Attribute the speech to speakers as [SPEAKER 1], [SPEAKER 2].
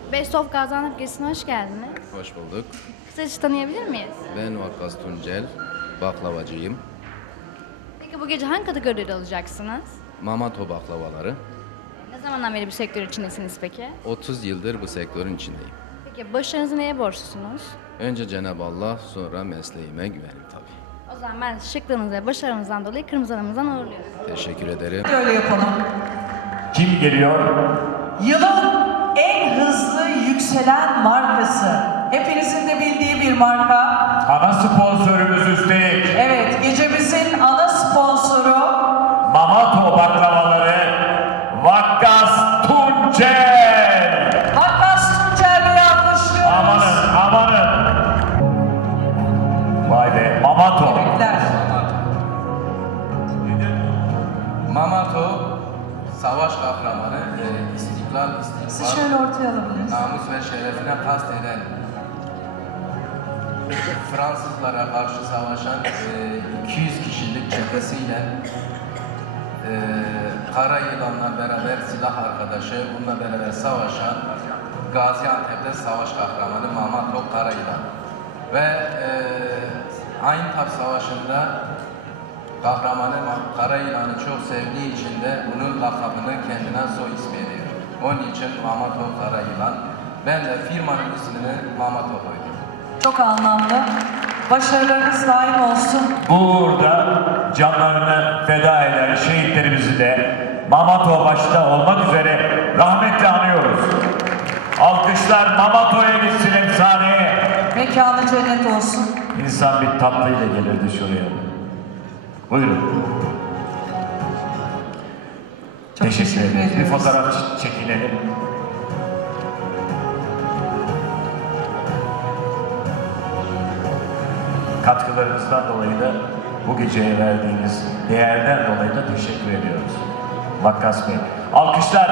[SPEAKER 1] Best of Gaziantep gezisine hoş geldiniz.
[SPEAKER 2] Hoş bulduk.
[SPEAKER 1] Kısaca tanıyabilir miyiz?
[SPEAKER 2] Ben Vakkas Tuncel, baklavacıyım.
[SPEAKER 1] Peki bu gece hangi kategoride alacaksınız?
[SPEAKER 2] Mamato baklavaları.
[SPEAKER 1] Ne zamandan beri bu sektör içindesiniz peki?
[SPEAKER 2] 30 yıldır bu sektörün içindeyim.
[SPEAKER 1] Peki başarınızı neye borçlusunuz?
[SPEAKER 2] Önce Cenab-ı Allah, sonra mesleğime güvenim tabii.
[SPEAKER 1] O zaman ben şıklığınız ve başarınızdan dolayı kırmızı adamımızdan uğurluyorum.
[SPEAKER 2] Teşekkür ederim.
[SPEAKER 3] Öyle yapalım.
[SPEAKER 4] Kim geliyor?
[SPEAKER 3] Yılın en hızlı yükselen markası. Hepinizin de bildiği bir marka.
[SPEAKER 4] Ana sponsorumuz üstelik.
[SPEAKER 3] Evet, gecemizin ana sponsoru.
[SPEAKER 4] Mamato baklavaları Vakkas Tuncel.
[SPEAKER 3] Vakkas Tuncel'le alkışlıyoruz.
[SPEAKER 4] Amanın, amanın. Vay be, Mamato.
[SPEAKER 3] Tebrikler.
[SPEAKER 2] Mamato, savaş kahramanı, istiklal,
[SPEAKER 3] Siz şöyle ortaya alabiliriz.
[SPEAKER 2] namus ve şerefine kast eden, Fransızlara karşı savaşan 200 kişilik cephesiyle Kara Yılan'la beraber silah arkadaşı, bununla beraber savaşan Gaziantep'te savaş kahramanı Mamato Kara Yılan. Ve Aintab Savaşı'nda kahramanı Kara Yılan'ı çok sevdiği için de bunun lakabını kendine soy ismi ediyor. Onun için Mamato Kara Yılan. Ben de firmanın ismini Mamato koydum.
[SPEAKER 3] Çok anlamlı. Başarılarınız daim olsun.
[SPEAKER 4] Burada canlarını feda eden şehitlerimizi de Mamato başta olmak üzere rahmetle anıyoruz. Alkışlar Mamato'ya gitsin efsaneye.
[SPEAKER 3] Mekanı cennet olsun.
[SPEAKER 4] İnsan bir tatlıyla gelirdi şuraya. Buyurun.
[SPEAKER 3] Çok teşekkür
[SPEAKER 4] ederiz. Bir
[SPEAKER 3] ediyoruz.
[SPEAKER 4] fotoğraf çekinelim. Katkılarınızdan dolayı da bu geceye verdiğiniz değerden dolayı da teşekkür ediyoruz. Vakkas Bey. Alkışlar.